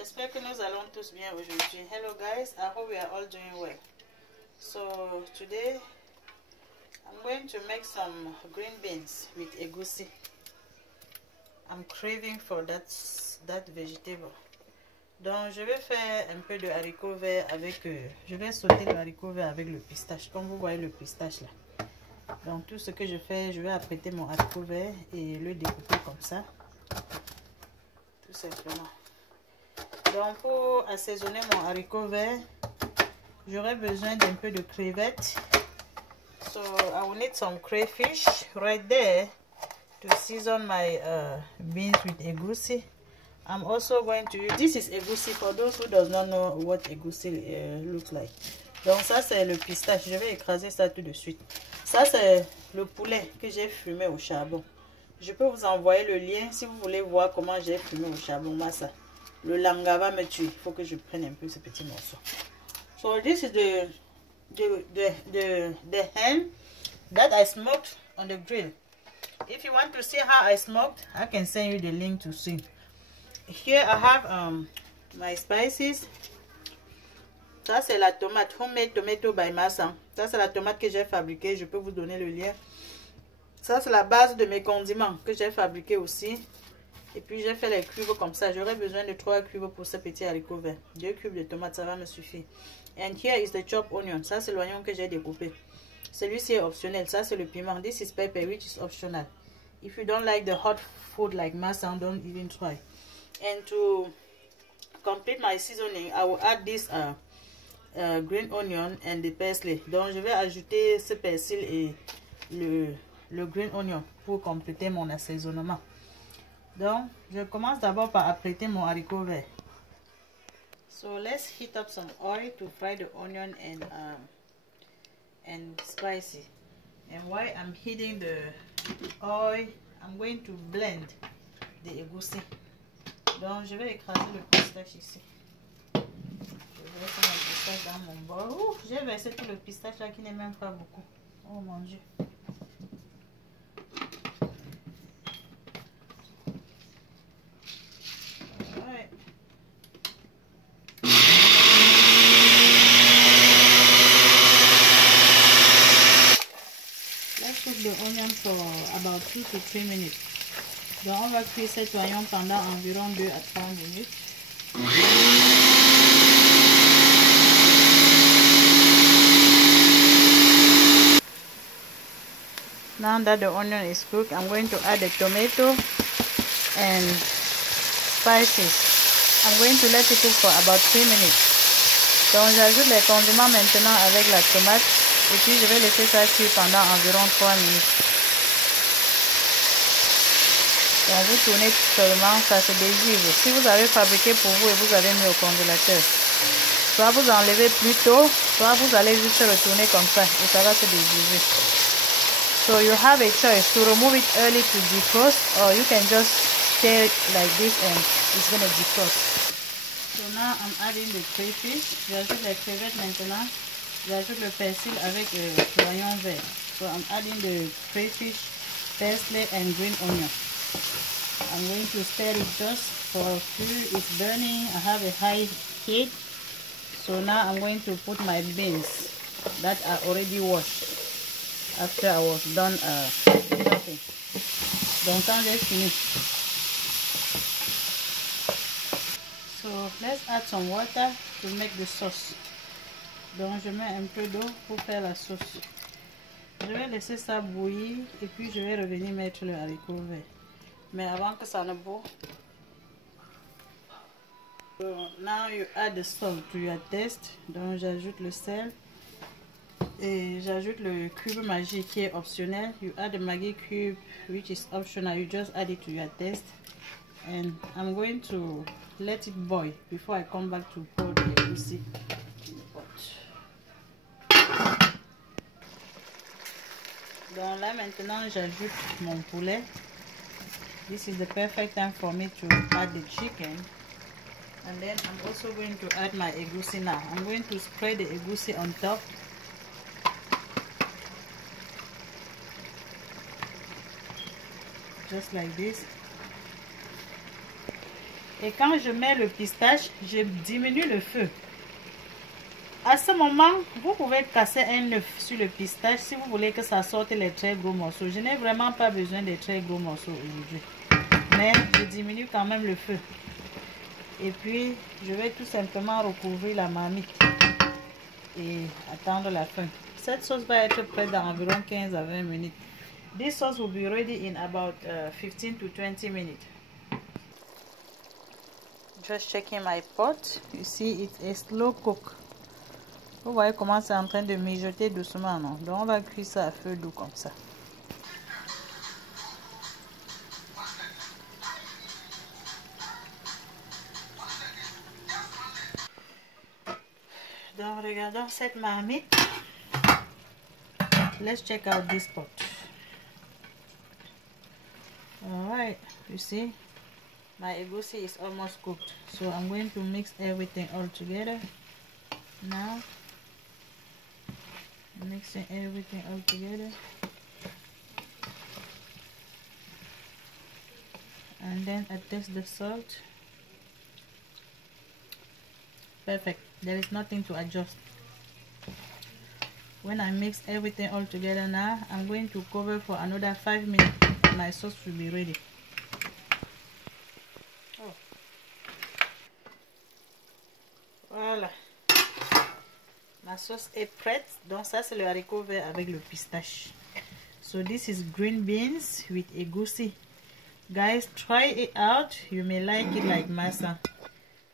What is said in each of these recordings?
J'espère que nous allons tous bien aujourd'hui. Hello guys, I hope we are all doing well. So today I'm going to make some green beans with egusi. I'm craving for that vegetable. Donc je vais faire un peu de haricots verts avec je vais sauter le haricot vert avec le pistache, comme vous voyez le pistache là. Donc tout ce que je fais, je vais apprêter mon haricot vert et le découper comme ça, tout simplement. Donc pour assaisonner mon haricot vert, j'aurai besoin d'un peu de crevettes. So I will need some crayfish right there to season my beans with egusi. I'm also going to use, this is egusi for those who does not know what egusi looks like. Donc ça c'est le pistache, je vais écraser ça tout de suite. Ça c'est le poulet que j'ai fumé au charbon. Je peux vous envoyer le lien si vous voulez voir comment j'ai fumé au charbon. Massa. Le langa va me tuer. Il faut que je prenne un peu ce petit morceau. So this is the ham that I smoked on the grill. If you want to see how I smoked, I can send you the link to see. Here I have my spices. Ça c'est la tomate, homemade tomato by Massa. Ça c'est la tomate que j'ai fabriquée. Je peux vous donner le lien. Ça c'est la base de mes condiments que j'ai fabriqué aussi. Et puis j'ai fait les cubes comme ça. J'aurais besoin de 3 cubes pour ce petit haricot vert. 2 cubes de tomates, ça va me suffire. And here is the chopped onion. Ça c'est l'oignon que j'ai découpé. Celui-ci est optionnel. Ça c'est le piment. This is pepper, which is optional. If you don't like the hot food like Massa, don't even try. And to complete my seasoning, I will add this green onion and the parsley. Donc je vais ajouter ce persil et le green onion pour compléter mon assaisonnement. Donc je commence d'abord par apprêter mon haricot vert. So let's heat up some oil to fry the onion and spicy. And while I'm heating the oil, I'm going to blend the egusi. Donc je vais écraser le pistache ici. Je vais mettre le pistache dans mon bol. J'ai versé tout le pistache là qui n'est même pas beaucoup. Oh mon Dieu. Alright. Let's cook the onion for about 2 to 3 minutes. Donc on va cuire cet oignon pendant environ 2 à 3 minutes. Now that the onion is cooked, I'm going to add the tomato and spices. I'm going to let it cook for about 3 minutes. Donc j'ajoute les condiments maintenant avec la tomate et puis je vais laisser ça cuire pendant environ 3 minutes. Donc vous tournez seulement, ça se dégivre. Si vous avez fabriqué pour vous et vous avez mis au congélateur, soit vous enlevez plus tôt, soit vous allez juste retourner comme ça et ça va se dégivrer. So you have a choice to remove it early to defrost, or you can just stir it like this and it's going to defrost. So now I'm adding the crayfish. J'ajoute les crevettes maintenant. J'ajoute le persil avec l'oignon vert. So I'm adding the crayfish, parsley and green onion. I'm going to stir it just for a few. It's burning. I have a high heat. So now I'm going to put my beans that are already washed after I was done chopping. Donc quand j'ai fini. So let's add some water to make the sauce. Donc je mets un peu d'eau pour faire la sauce. Je vais laisser ça bouillir et puis je vais revenir mettre le haricot vert. Mais avant que ça ne boue. So now you add the salt to your taste. Donc j'ajoute le sel. Et j'ajoute le cube magique qui est optionnel. You add the Maggi cube which is optional. You just add it to your taste. And I'm going to let it boil before I come back to pour the egusi in the pot. Donc là maintenant j'ajoute mon poulet. This is the perfect time for me to add the chicken. And then I'm also going to add my egusi now. I'm going to spread the egusi on top. Just like this. Et quand je mets le pistache, je diminue le feu. À ce moment, vous pouvez casser un œuf sur le pistache si vous voulez que ça sorte les très gros morceaux. Je n'ai vraiment pas besoin des très gros morceaux aujourd'hui. Mais je diminue quand même le feu. Et puis, je vais tout simplement recouvrir la marmite et attendre la fin. Cette sauce va être prête dans environ 15 à 20 minutes. This sauce will be ready in about 15 to 20 minutes. Just checking my pot. You see, it's a slow cook. Vous voyez comment c'est en train de mijoter doucement, non? Donc on va cuire ça à feu doux comme ça. Donc regardons cette marmite. Let's check out this pot. Alright, you see, my egusi is almost cooked. So I'm going to mix everything all together. Now, mixing everything all together. And then I taste the salt. Perfect. There is nothing to adjust. When I mix everything all together now, I'm going to cover for another 5 minutes. My sauce will be ready. Oh. Voilà. Ma sauce est prête. Donc ça c'est le haricot vert avec le pistache. So this is green beans with egusi. Guys, try it out. You may like it like Massa.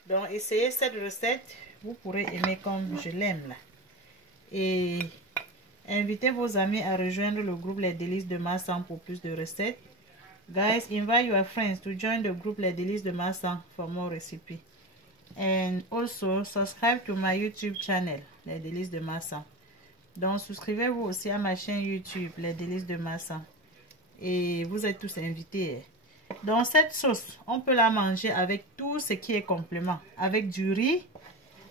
Donc essayez cette recette. Vous pourrez aimer comme je l'aime là. Et invitez vos amis à rejoindre le groupe Les Délices de Massa pour plus de recettes. Guys, invite your friends to join the group Les Délices de Massa for more recipes. And also subscribe to my YouTube channel, Les Délices de Massa. Donc souscrivez-vous aussi à ma chaîne YouTube, Les Délices de Massa. Et vous êtes tous invités. Donc cette sauce, on peut la manger avec tout ce qui est complément. Avec du riz,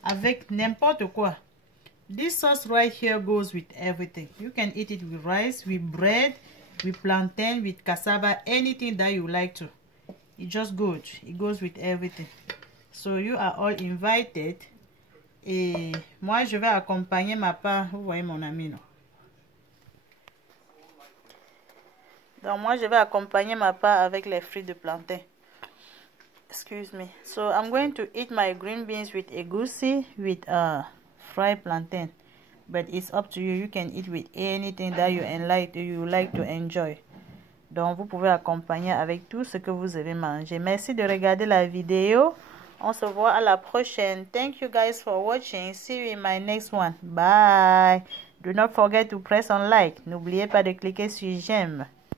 avec n'importe quoi. This sauce right here goes with everything. You can eat it with rice, with bread, with plantain, with cassava, anything that you like to. It's just good. It goes with everything. So you are all invited. Et moi, je vais accompagner ma part. Vous voyez mon ami, non? Donc moi, je vais accompagner ma part avec les fruits de plantain. Excuse me. So I'm going to eat my green beans with egusi, with fried plantain. But it's up to you. You can eat with anything that you like to enjoy. Donc vous pouvez accompagner avec tout ce que vous avez mangé. Merci de regarder la vidéo. On se voit à la prochaine. Thank you guys for watching. See you in my next one. Bye. Do not forget to press on like. N'oubliez pas de cliquer sur j'aime.